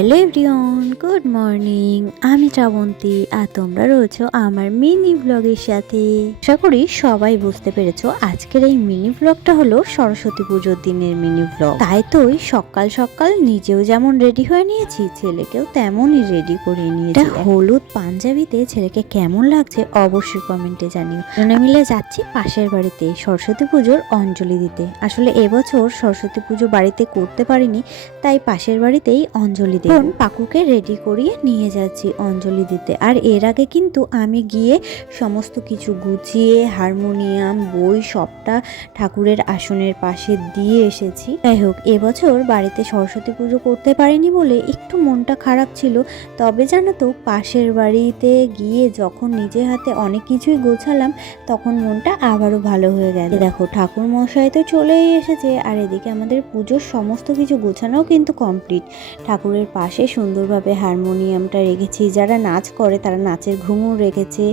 Hello everyone, good morning. আমি শ্রাবন্তী আর তোমরা রয়েছো আমার মিনি ব্লগের সাথে। আশা করি সবাই বুঝতে পেরেছো আজকের এই মিনি ব্লগটা হলো সরস্বতী পুজোর দিনের মিনি ব্লগ। তাই তো সকাল সকাল নিজেও যেমন রেডি হয়ে নিয়েছি, ছেলেকেও তেমনই রেডি করে নিয়েছি। হলুদ পাঞ্জাবিতে ছেলেকে কেমন লাগছে অবশ্যই কমেন্টে জানিও। দুজনে মিলে যাচ্ছি পাশের বাড়িতে সরস্বতী পুজোর অঞ্জলি দিতে। আসলে এবছর সরস্বতী পুজো বাড়িতে করতে পারিনি, তাই পাশের বাড়িতেই অঞ্জলি দেব। পাকুকে রেডি করিয়ে নিয়ে যাচ্ছি অঞ্জলি দিতে। আর এর আগে কিন্তু আমি গিয়ে সমস্ত কিছু গুছিয়ে হারমোনিয়াম বই সবটা ঠাকুরের আসনের পাশে দিয়ে এসেছি। যাই হোক, এবছর বাড়িতে সরস্বতী পুজো করতে পারিনি বলে একটু মনটা খারাপ ছিল। তবে জানো তো, পাশের বাড়িতে গিয়ে যখন নিজে হাতে অনেক কিছুই গোছালাম তখন মনটা আবারও ভালো হয়ে গেছে। দেখো, ঠাকুর মশাই তো চলেই এসেছে আর এদিকে আমাদের পুজোর সমস্ত কিছু গোছানোও কিন্তু কমপ্লিট। ঠাকুরের পাশে সুন্দরভাবে হারমোনিয়ামটা রেখেছি, যারা নাচ করে তারা নাচের ঘুঙুর রেখেছে,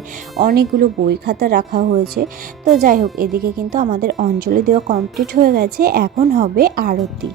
অনেকগুলো বই খাতা রাখা হয়েছে। তো যাই হোক, এদিকে কিন্তু আমাদের অঞ্জলি দেওয়া কমপ্লিট হয়ে গেছে। এখন হবে আরতি।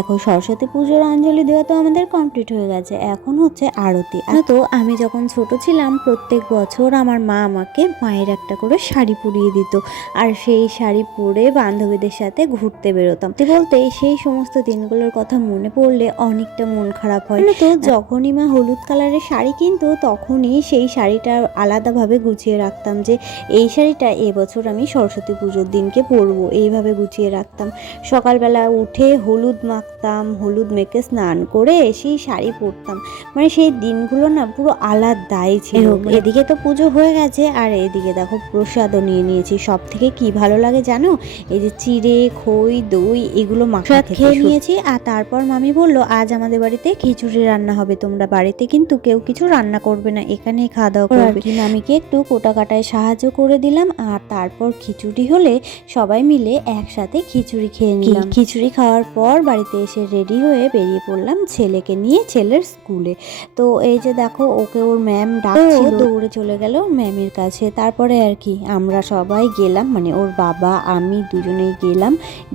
দেখো, সরস্বতী পুজোর অঞ্জলি দেওয়া তো আমাদের কমপ্লিট হয়ে গেছে, এখন হচ্ছে আরতি। তো আমি যখন ছোট ছিলাম প্রত্যেক বছর আমার মা আমাকে মায়ের একটা করে শাড়ি পরিয়ে দিত, আর সেই শাড়ি পরে বান্ধবীদের সাথে ঘুরতে বেরোতাম। বলতে সেই সমস্ত দিনগুলোর কথা মনে পড়লে অনেকটা মন খারাপ হয়। তো যখনই মা হলুদ কালারের শাড়ি কিনতো তখনই সেই শাড়িটা আলাদাভাবে গুছিয়ে রাখতাম, যে এই শাড়িটা এবছর আমি সরস্বতী পুজোর দিনকে পরবো, এইভাবে গুছিয়ে রাখতাম। সকালবেলা উঠে হলুদ মাখতাম, হলুদ মেখে স্নান করে সেই শাড়ি পরতাম। মানে সেই দিনগুলো না পুরো আলাদাই ছিল। এদিকে তো পুজো হয়ে গেছে আর এদিকে দেখো প্রসাদও নিয়ে নিয়েছি। সব থেকে কি ভালো লাগে জানো, এই যে চিড়ে খই দই এগুলো মাখা খেয়ে নিয়েছি। আর তারপর মামি বললো আজ আমাদের বাড়িতে খিচুড়ি রান্না হবে, তোমরা বাড়িতে কিন্তু কেউ কিছু রান্না করবে না, এখানেই খাওয়া দাওয়া করবে। মামিকে একটু কোটা কাটায় সাহায্য করে দিলাম। আর তারপর খিচুড়ি হলে সবাই মিলে একসাথে খিচুড়ি খেয়ে নিলাম। খিচুড়ি খাওয়ার পর বাড়িতে এসে রেডি হয়ে বেরিয়ে পড়লাম ছেলেকে নিয়ে ছেলের স্কুলে। তো এই যে দেখো, ওকে ওর ম্যাম ডাকছিল, দৌড়ে চলে গেল ম্যামের কাছে। তারপরে আর কি আমরা সবাই গেলাম, মানে ওর বাবা আমি দুজনেই গেলাম।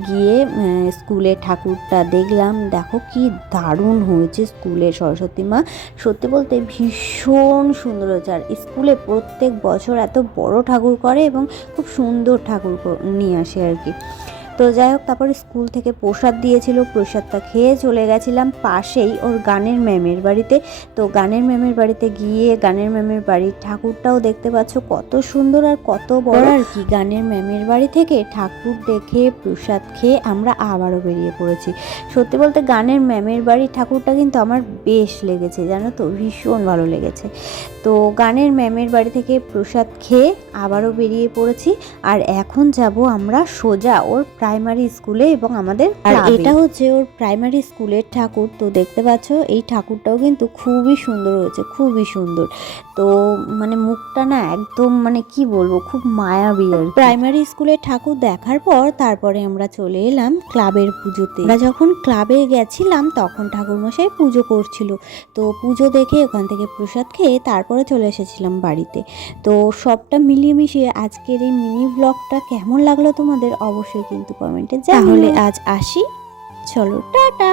গিয়ে স্কুলে ঠাকুরটা দেখলাম। দেখো কি দারুণ হয়েছে স্কুলে সরস্বতী মা, সত্যি বলতে ভীষণ সুন্দর হয়েছে। আর স্কুলে প্রত্যেক বছর এত বড় ঠাকুর করে এবং খুব সুন্দর ঠাকুর নিয়ে আসে আর কি। তো যাই হোক, তারপর স্কুল থেকে প্রসাদ দিয়েছিল, প্রসাদটা খেয়ে চলে গেছিলাম পাশেই ওর গানের ম্যামের বাড়িতে। তো গানের ম্যামের বাড়িতে গিয়ে গানের ম্যামের বাড়ির ঠাকুরটাও দেখতে পাচ্ছ কত সুন্দর আর কত বড় আর কি। গানের ম্যামের বাড়ি থেকে ঠাকুর দেখে প্রসাদ খেয়ে আমরা আবারও বেরিয়ে পড়েছি। সত্যি বলতে গানের ম্যামের বাড়ির ঠাকুরটা কিন্তু আমার বেশ লেগেছে, জানো তো, ভীষণ ভালো লেগেছে। তো গানের ম্যামের বাড়ি থেকে প্রসাদ খেয়ে আবারও বেরিয়ে পড়েছি। আর এখন যাব আমরা সোজা ওর প্রাইমারি স্কুলে, এবং আমাদের এটা হচ্ছে ওর প্রাইমারি স্কুলের ঠাকুর। তো দেখতে পাচ্ছ এই ঠাকুরটাও কিন্তু খুবই সুন্দর হয়েছে, খুবই সুন্দর। তো মানে মুখটা না একদম মানে কি বলবো, খুব মায়াবী। আর প্রাইমারি স্কুলের ঠাকুর দেখার পর তারপরে আমরা চলে এলাম ক্লাবের পুজোতে। আমরা যখন ক্লাবে গেছিলাম তখন ঠাকুরমশাই পুজো করছিল। তো পুজো দেখে ওখান থেকে প্রসাদ খেয়ে তারপরে চলে এসেছিলাম বাড়িতে। তো সবটা মিলিয়ে মিশিয়ে আজকের এই মিনি ব্লগটা কেমন লাগলো তোমাদের অবশ্যই কিন্তু কমেন্টে জানিও। তাহলে আজ আসি, চলো টাটা।